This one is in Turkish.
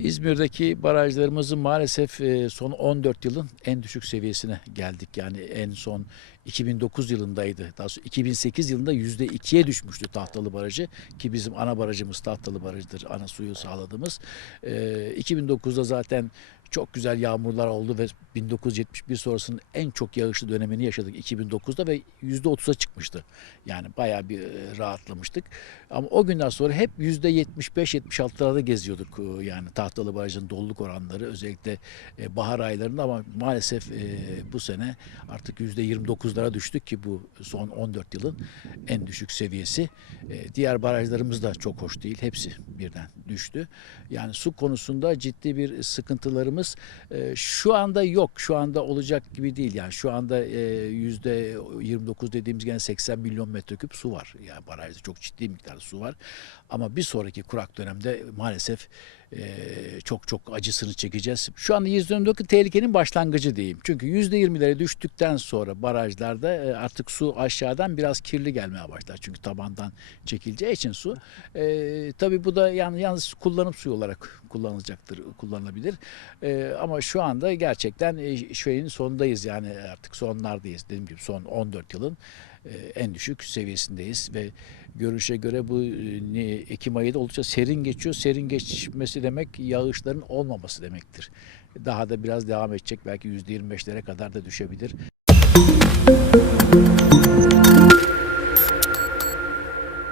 İzmir'deki barajlarımızın maalesef e, son 14 yılın en düşük seviyesine geldik. Yani en son 2009 yılındaydı. Daha sonra 2008 yılında %2'ye düşmüştü Tahtalı Barajı ki bizim ana barajımız Tahtalı Barajı'dır. Ana suyu sağladığımız. E, 2009'da zaten çok güzel yağmurlar oldu ve 1971 sonrasının en çok yağışlı dönemini yaşadık 2009'da ve %30'a çıkmıştı. Yani bayağı bir e, rahatlamıştık. Ama o günden sonra hep %75-76'larda geziyorduk e, yani Tahtalı Barajı'nın doluluk oranları özellikle e, bahar aylarında ama maalesef bu sene artık %29'lara düştük ki bu son 14 yılın en düşük seviyesi. Diğer barajlarımız da çok hoş değil. Hepsi birden düştü. Yani su konusunda ciddi bir sıkıntılarımız e, şu anda yok. Şu anda olacak gibi değil. Yani şu anda e, yüzde 29 dediğimiz gene 80 milyon metreküp su var. Yani barajda çok ciddi miktarda su var. Ama bir sonraki kurak dönemde maalesef e, çok çok acısını çekeceğiz. Şu anda %29 tehlikenin başlangıcı diyeyim. Çünkü %20'lere düştükten sonra barajlarda e, artık su aşağıdan biraz kirli gelmeye başlar. Çünkü tabandan çekileceği için su. E, tabii bu da yani yalnız kullanım suyu olarak kullanılacaktır, kullanılabilir. E, ama şu anda gerçekten e, şeyin sonundayız yani artık sonlardayız. Dediğim gibi son 14 yılın en düşük seviyesindeyiz ve görüşe göre bu e, Ekim ayı da oldukça serin geçiyor. Serin geçmesi demek yağışların olmaması demektir. Daha da biraz devam edecek belki %25'lere kadar da düşebilir.